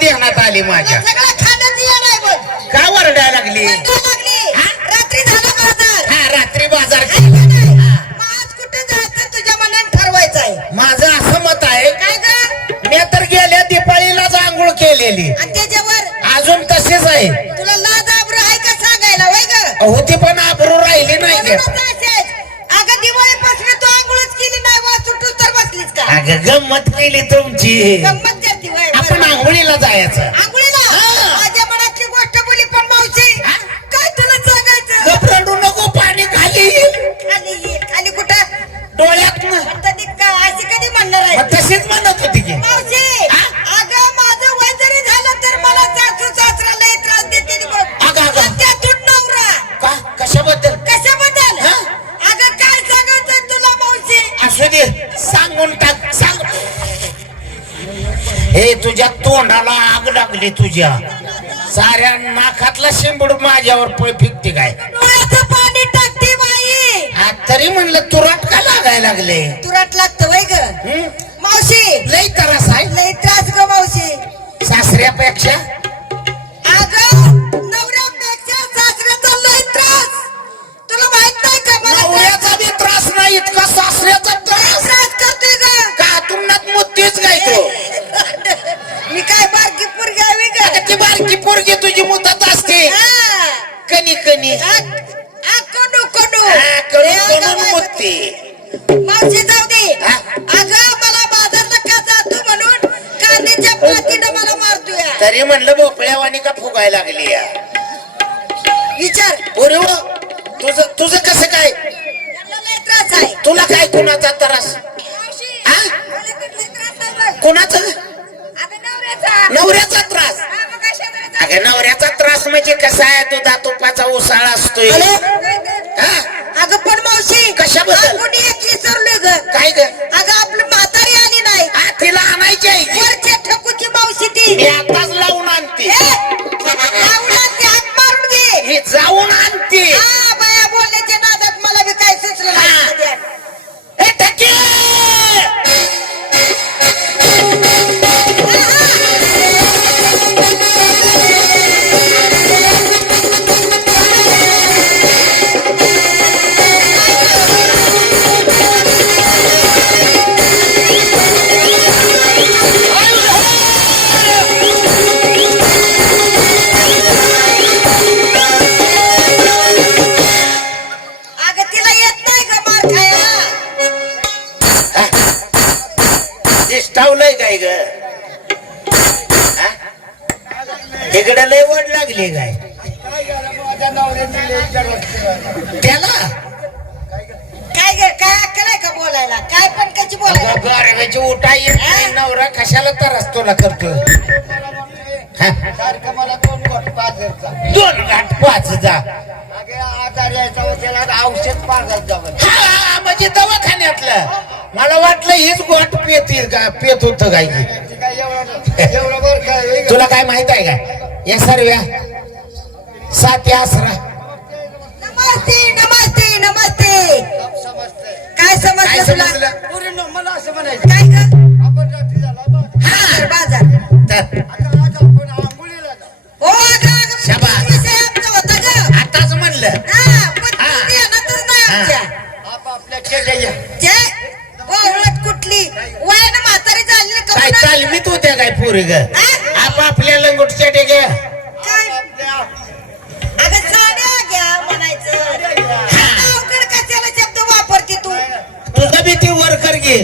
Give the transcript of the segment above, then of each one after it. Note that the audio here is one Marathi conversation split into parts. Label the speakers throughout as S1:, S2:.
S1: ध्यानात आली माझ्या.
S2: सगळं खाण्यात येणार बघ
S1: का वरडायला लागली?
S2: रात्री झालं बाजार.
S1: हा रात्री बाजार
S2: आहे
S1: केला.
S2: का नाही?
S1: हा.
S2: मग आज कुठे जायचं? तुझ्या मनात ठरवायचं आहे
S1: माझं असं मत आहे.
S2: काय ग?
S1: मी तर गेल्या दिपाळीलाच आंघोळ केलेली.
S2: आणि त्याच्यावर?
S1: अजून तसेच आहे.
S2: तुला लाज आबरू आहे का सांगायला वय ग?
S1: होती पण आबरू राहिली नाही ग.
S2: म्हणूनच असेच. अगं दिवाळीपासून तू आंघोळच केली नाही वा सुटून तर बसलीस का?
S1: अगं गंमत केली तुमची.
S2: गंमत
S1: आपण आंघोळीला जायचं. हे तुझ्या तोंडाला आग लागली तुझ्या. साऱ्या नाकातला शेंबूड माझ्यावर फिकते काय?
S2: पाणी टाकते बाई.
S1: तरी म्हणलं तुराट का लागायला लागले?
S2: तुरट लागतं वय ग? मावशी.
S1: लई त्रास आहे.
S2: लय त्रास ग मावशी.
S1: सासऱ्यापेक्षा? कनी कनी
S2: आ- आ, कडू कडू
S1: मुद्दे
S2: मावशी जाऊ दे? अगं मला बाजारला का जातो म्हणून कांद्याच्या पातीनं मला मारतोय
S1: तरी म्हणलं भोपळ्यावानी का फुगायला लागली या
S2: विचार
S1: हो, तुझं तुझं कसं काय
S2: त्रास आहे
S1: तुला काय कुणाचा त्रास. कुणाचा
S2: नवऱ्याचा
S1: त्रास
S2: हा, मग काय शेजाऱ्याचा?
S1: अगं नवऱ्याचा त्रास म्हणजे कसा आहे दुधा तुपाचा उसाळा असतोय? हा?
S2: अगं पण मावशी
S1: कशाबद्दल?
S2: एक विसरलोय ग
S1: काय ग
S2: अगं आपली म्हातारी आली नाही
S1: हा, तिला आणायची आहे?
S2: वरच्या ठकूची मावशी ती
S1: मी इकडे लय वड लागली काय? त्याला?
S2: काय ग काय अक्कल आहे का बोलायला? काय पण कशी बोलायला?
S1: गारव्याची उठा येत नाही नवरा कशाला त्रास तुला करतो? हा? दोन गाठ पाच जा.
S3: औषध पाजत जावं
S1: हा म्हणजे दवाखान्यातलं. मला वाटलं हीच गोट पेत का पेत होत काय
S3: एवढं एवढं बरं काय
S1: तुला काय माहीत आहे का? या सर्व्या. साती आसरा
S2: नमस्ते नमस्ते नमस्ते.
S3: समजतंय
S2: काय
S1: काय
S2: समजलं तुला?
S1: समजलं?
S3: पूर्ण मला असं म्हणायचं.
S2: काय ग?
S3: आपण रात्री झाला बा.
S2: बाजार बाजार.
S1: तर
S3: आता आज आपण आंघोळीला जाऊ.
S2: हो अगं अगं
S1: शाबास.
S2: विषय आमचा होता ग.
S1: आताच म्हणलं.
S2: हा पण
S1: हा.
S2: तुम्ही ध्यानातच नाही
S1: हा.
S2: आमच्या.
S3: आपापल्या खेड्या
S2: ते ओळख कुठली? वयानं म्हातारी झाली का
S1: काय
S2: पुन्हा?
S1: तालमीत होत्या काय पोरी ग?
S2: हा? ए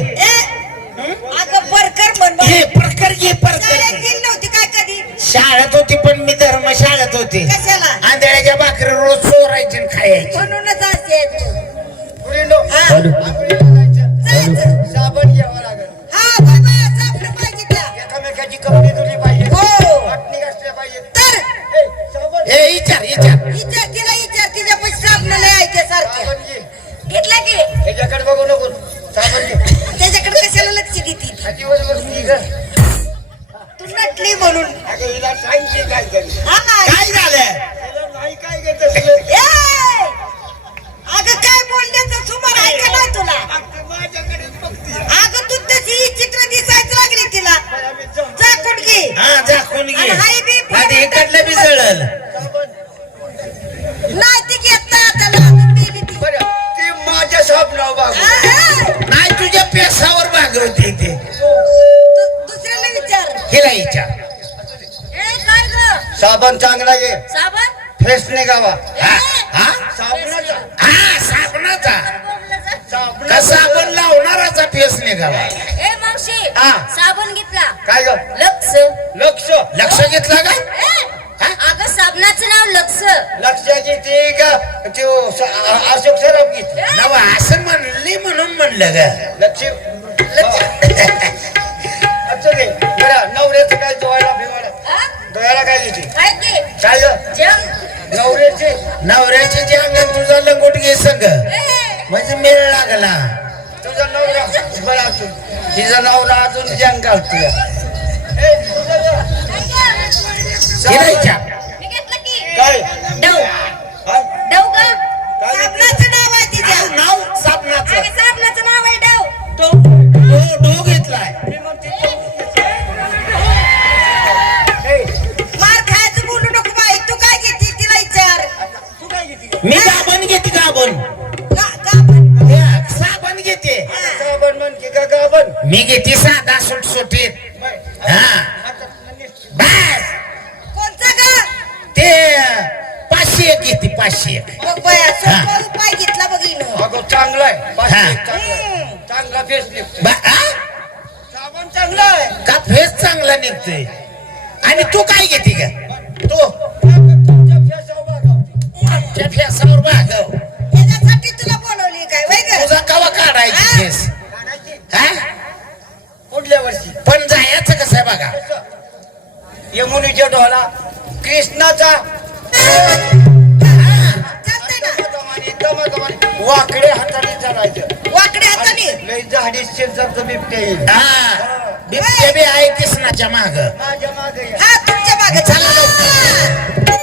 S2: अगं परकर म्हण
S1: प्रकर घे
S2: शाळेत
S1: प्रकर
S2: गेली नव्हती काय कधी?
S1: शाळेत होती पण मी धर्म शाळेत होती.
S2: कशाला?
S1: आंधळ्याच्या भाकरी रोज चोरायची आणि खायची.
S2: म्हणूनच असे. हा.
S3: जायचं.
S2: जायचं.
S3: साबण घ्यावं लागेल.
S2: हा बाबा सापडलं पाहिजे त्या.
S3: एकामेकाची कपडे धुली पाहिजे
S2: हो.
S3: वाटणी पाहिजे
S2: तर.
S3: ए, साबण.
S1: हे विचार विचार
S3: अगं साबण चांगला ये.
S2: साबण?
S3: फेस निघावा.
S1: हा हा?
S3: साबणाचा.
S1: हा साबणाचा.
S3: साबण
S1: लावणाराचा फेस निघावा?
S4: ए मावशी
S3: हा.
S4: साबण घेतला.
S3: काय ग?
S4: लक्ष.
S3: लक्ष.
S1: लक्ष घेतला का? हा?
S4: अगं साबणाचं नाव लक्ष.
S3: लक्षाची ती का अशोक सराफ घेतली.
S1: नव असं म्हणली म्हणून म्हणलं ग.
S3: लक्ष. काय ग?
S4: जम
S3: नवऱ्याचे
S1: नवऱ्याचे जे अंगण तुझा लंगोट घे संग. म्हणजे मेळ लागला.
S3: तुझा नवरा बरं असून तिचा नवरा अजून जंग घालतोय.
S4: मी
S2: घेते
S1: साधा सुटसुटीत हा. बस
S2: कोणचा ग
S1: ते पाचशे एक घेते पाचशे एक
S2: बघ बाया सोपा उपाय घेतला बघ हिनं.
S3: अगो चांगला आहे पाचशे. एक चांगला आहे. चांगला फेस निघतो
S1: बा- हा?
S3: साबण चांगला आहे
S1: का फेस चांगला निघतोय आणि तू काय घेते का तू
S3: वाकडे हाताने चालायचं
S2: वाकडे हाताने?
S3: लई झाडी शेजारचं
S1: बिबटे आहे कृष्णाच्या माग
S3: माझ्या मागे. या.
S2: तुमच्या मागे. चला.